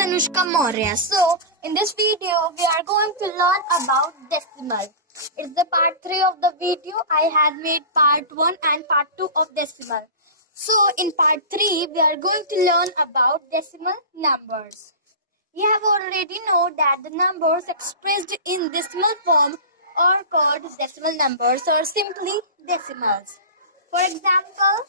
Anushka Maurya. So, in this video, we are going to learn about decimal. It's the part 3 of the video. I had made part 1 and part 2 of decimal. So, in part 3, we are going to learn about decimal numbers. You have already know that the numbers expressed in decimal form are called decimal numbers or simply decimals. For example,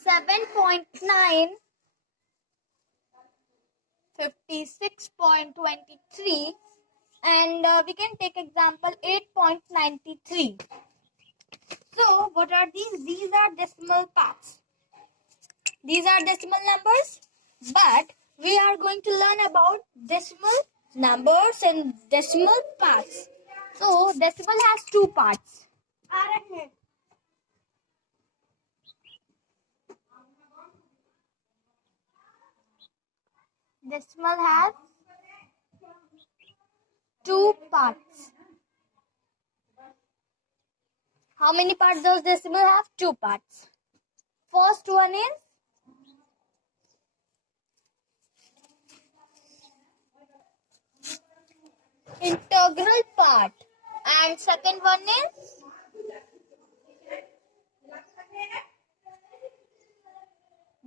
7.9, 56.23, and we can take example 8.93. So what are these? These are decimal parts. These are decimal numbers, but we are going to learn about decimal numbers and decimal parts. So decimal has two parts. Decimal has two parts. How many parts does decimal have? Two parts. First one is integral part, and second one is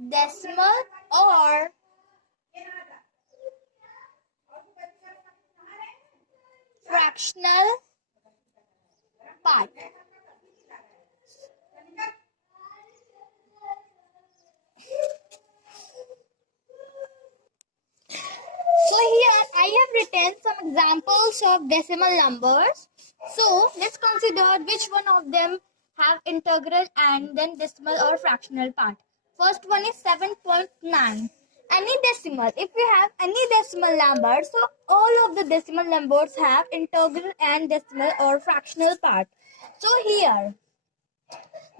decimal or fractional part. So here I have written some examples of decimal numbers. So let's consider which one of them have integral and then decimal or fractional part. First one is 7.9. Any decimal, if you have any decimal number, so all of the decimal numbers have integral and decimal or fractional part. So here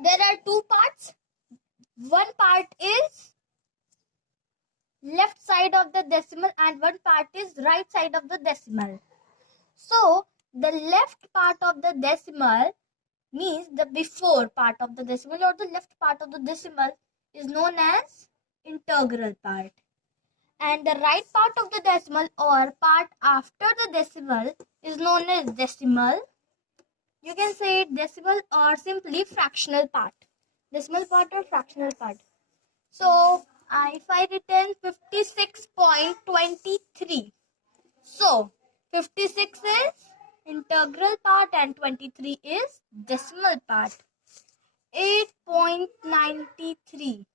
there are two parts. One part is left side of the decimal and one part is right side of the decimal. So the left part of the decimal means the before part of the decimal, or the left part of the decimal is known as integral part, and the right part of the decimal or part after the decimal is known as decimal. You can say decimal or simply fractional part. Decimal part or fractional part. So if I written 56.23, so 56 is integral part and 23 is decimal part. 8.93,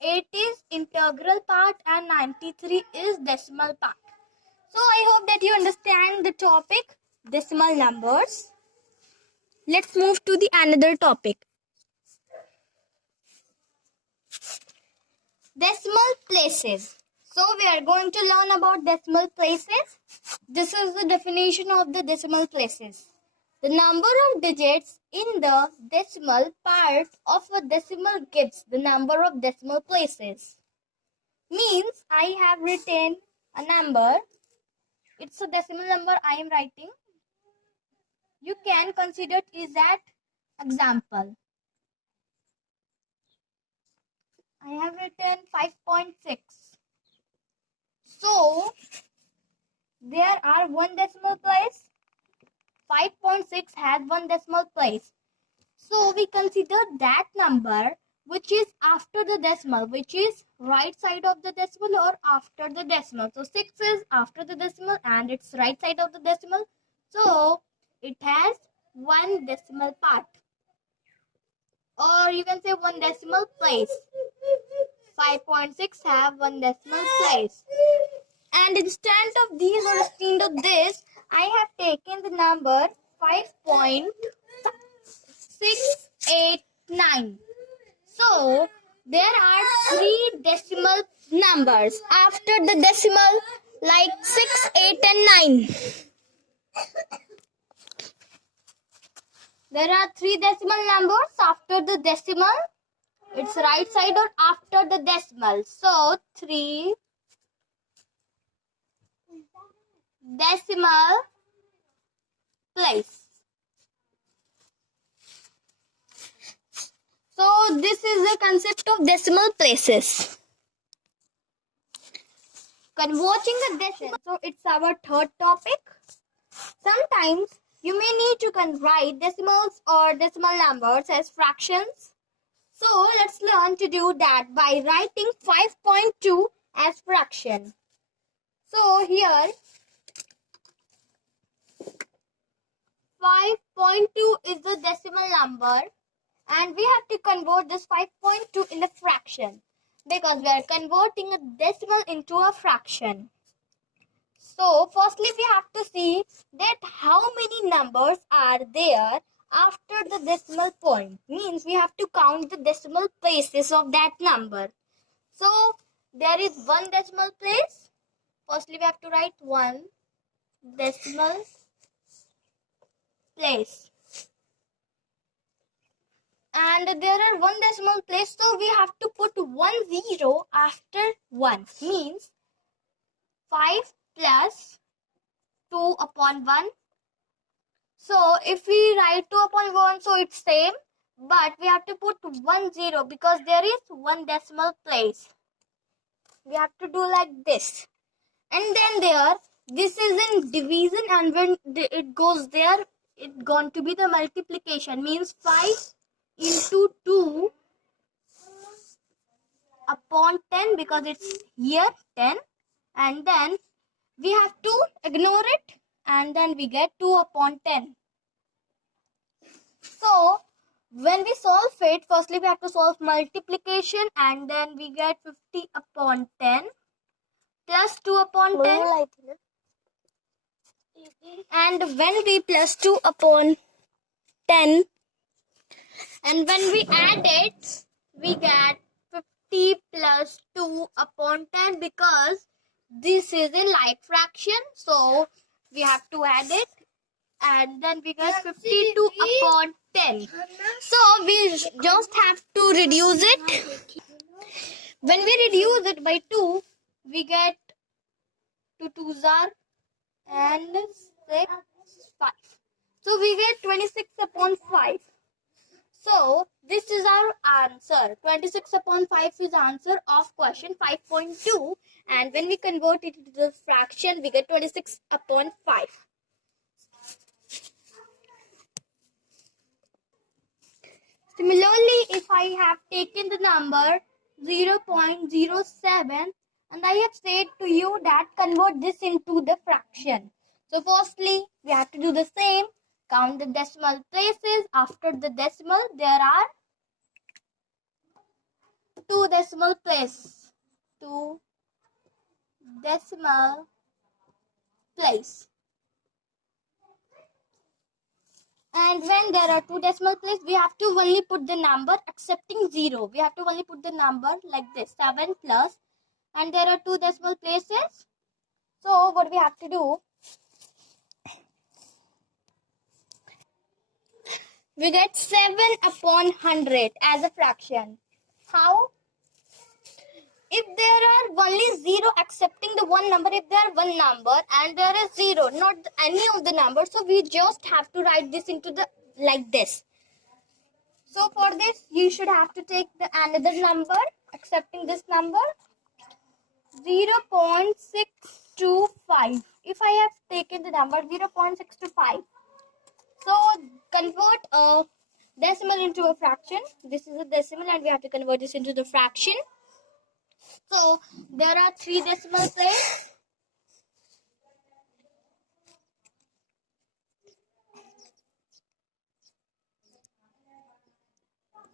8 is integral part and 93 is decimal part. So I hope that you understand the topic decimal numbers. Let's move to the another topic. Decimal places. So we are going to learn about decimal places. This is the definition of the decimal places. The number of digits in the decimal part of a decimal gives the number of decimal places. Means I have written a number. It's a decimal number I am writing. You can consider it is that example. I have written 5.6. So there are one decimal place. 5.6 has one decimal place. So we consider that number which is after the decimal, which is right side of the decimal or after the decimal. So 6 is after the decimal and it's right side of the decimal. So it has one decimal part. Or you can say one decimal place. 5.6 have one decimal place. And instead of these or instead of this, I have taken the number 5.689. So there are three decimal numbers after the decimal, like 6, 8 and 9. There are three decimal numbers after the decimal. It's right side or after the decimal. So 3 decimal place. So this is the concept of decimal places. Converting a decimal. So it's our third topic. Sometimes you may need to write decimals or decimal numbers as fractions. So let's learn to do that by writing 5.2 as fraction. So here 5.2 is the decimal number and we have to convert this 5.2 in a fraction because we are converting a decimal into a fraction. So firstly we have to see that how many numbers are there after the decimal point. Means we have to count the decimal places of that number. So there is one decimal place. Firstly we have to write one decimal place. And there are one decimal place, so we have to put 10 after 1. Means 5 plus 2 upon 1. So if we write 2 upon 1, so it's same. But we have to put 10 because there is one decimal place. We have to do like this. And then this is in division, and when it goes there, it's going to be the multiplication. Means 5 into 2 upon 10 because it's here 10, and then we have to ignore it and then we get 2 upon 10. So when we solve it, firstly we have to solve multiplication and then we get 50 upon 10 plus 2 upon 10, and when we plus 2 upon 10 and when we add it, we get 50 plus 2 upon 10 because this is a like fraction. So we have to add it and then we get 52 upon 10. So we just have to reduce it. When we reduce it by 2, we get 2 2s are and 6, 5. So we get 26 upon 5. So this is our answer. 26 upon 5 is answer of question 5.2. And when we convert it into the fraction, we get 26 upon 5. Similarly, if I have taken the number 0.07 and I have said to you that convert this into the fraction. So firstly, we have to do the same. Count the decimal places. After the decimal, there are 2 decimal places. 2 decimal place. And when there are 2 decimal places, we have to only put the number excepting 0. We have to only put the number like this, 7 plus. And there are 2 decimal places. So what we have to do, we get 7 upon 100 as a fraction. How? If there are only 0 accepting the one number, if there are one number and there is 0, not any of the numbers, so we just have to write this into the like this. So for this, you should have to take the another number accepting this number, 0.625. If I have taken the number 0.625, so convert a decimal into a fraction. This is a decimal and we have to convert this into the fraction. So there are 3 decimal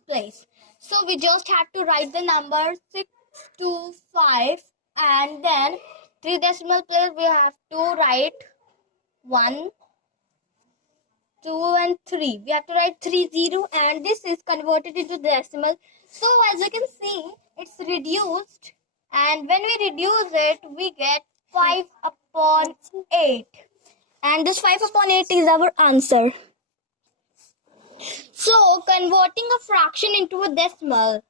place. So we just have to write the number 625 and then 3 decimal place we have to write 1, 2 and 3. We have to write 30 and this is converted into decimal. So as you can see, it's reduced, and when we reduce it, we get 5 upon 8. And this 5 upon 8 is our answer. So converting a fraction into a decimal,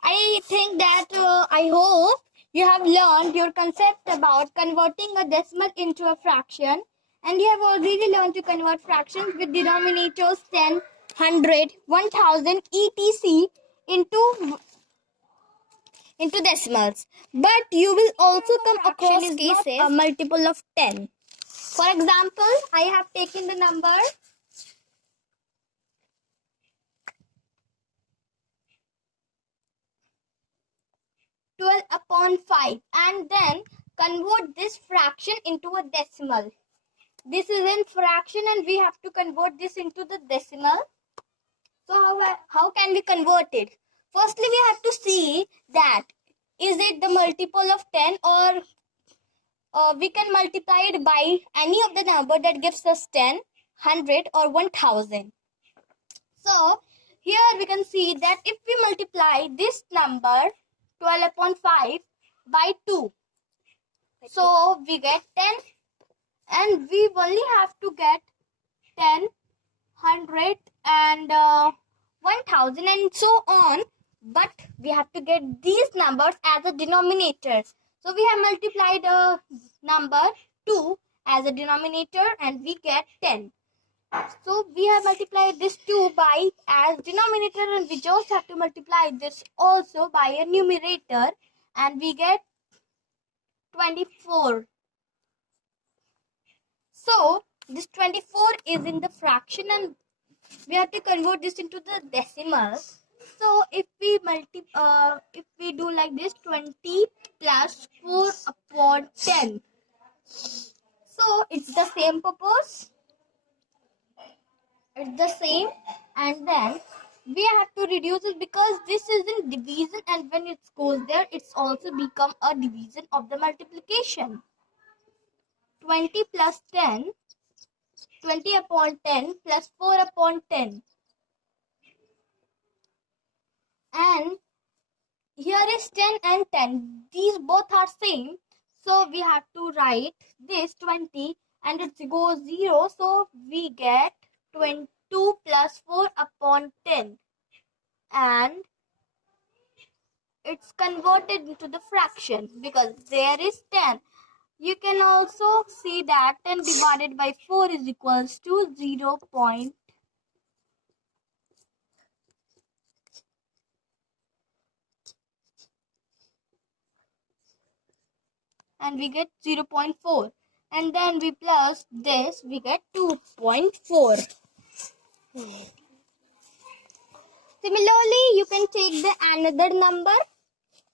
I think that I hope you have learned your concept about converting a decimal into a fraction, and you have already learned to convert fractions with denominators 10 100, 1000, etc. into decimals. But you will also come across cases a multiple of 10. For example, I have taken the number 12 upon 5 and then convert this fraction into a decimal. This is in fraction and we have to convert this into the decimal. So how can we convert it? Firstly, we have to see that is it the multiple of 10 or we can multiply it by any of the number that gives us 10, 100 or 1000. So here we can see that if we multiply this number 12 upon 5 by 2, so we get 10 and we only have to get 10, 100 and 1000 and so on, but we have to get these numbers as a denominator. So we have multiplied a number 2 as a denominator and we get 10. So we have multiplied this 2 by as denominator and we just have to multiply this also by a numerator and we get 24. So this 24 is in the fraction and we have to convert this into the decimal. So if we do like this, 20 plus 4 upon 10. So it's the same purpose. It's the same, and then we have to reduce it because this is in division, and when it goes there, it's also become a division of the multiplication. 20 plus 10, 20 upon 10 plus 4 upon 10. And here is 10 and 10. These both are same. So we have to write this 20 and it goes 0. So we get 22 plus 4 upon 10. And it's converted into the fraction because there is 10. You can also see that 10 divided by 4 is equals to 0. And we get 0.4. And then we plus this, we get 2.4. Similarly, you can take the another number.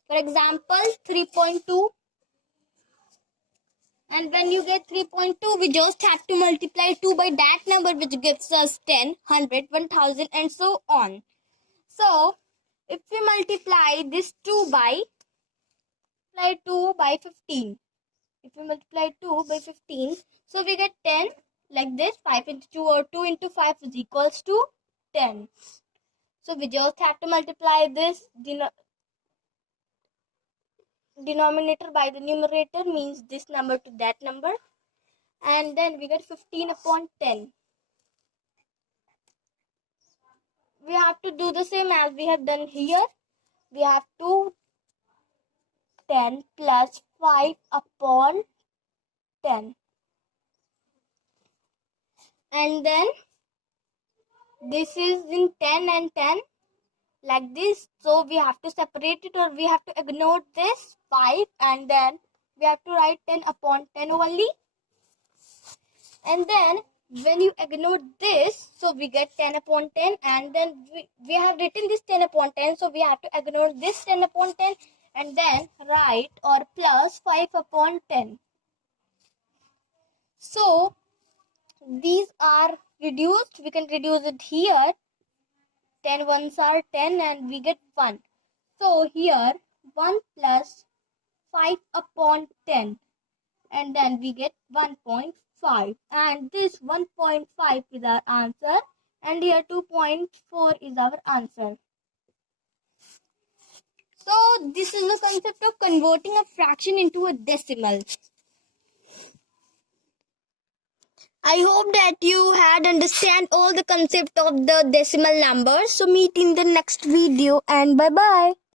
For example, 3.2. And when you get 3.2, we just have to multiply 2 by that number which gives us 10, 100, 1000 and so on. So, if we multiply this 2 by 15. If we multiply 2 by 15, so we get 10 like this. 5 into 2 or 2 into 5 is equals to 10. So we just have to multiply this denominator by the numerator, means this number to that number. And then we get 15 upon 10. We have to do the same as we have done here. We have to 10 plus 5 upon 10. And then this is in 10 and 10 like this. So we have to separate it or we have to ignore this 5 and then we have to write 10 upon 10 only. And then when you ignore this, so we get 10 upon 10 and then we have written this 10 upon 10. So we have to ignore this 10 upon 10 and then write or plus 5 upon 10. So these are reduced. We can reduce it here. 10 ones are 10 and we get 1. So here 1 plus 5 upon 10 and then we get 1.5 and this 1.5 is our answer and here 2.4 is our answer. So this is the concept of converting a fraction into a decimal. I hope that you had understand all the concept of the decimal numbers. So meet in the next video and bye bye.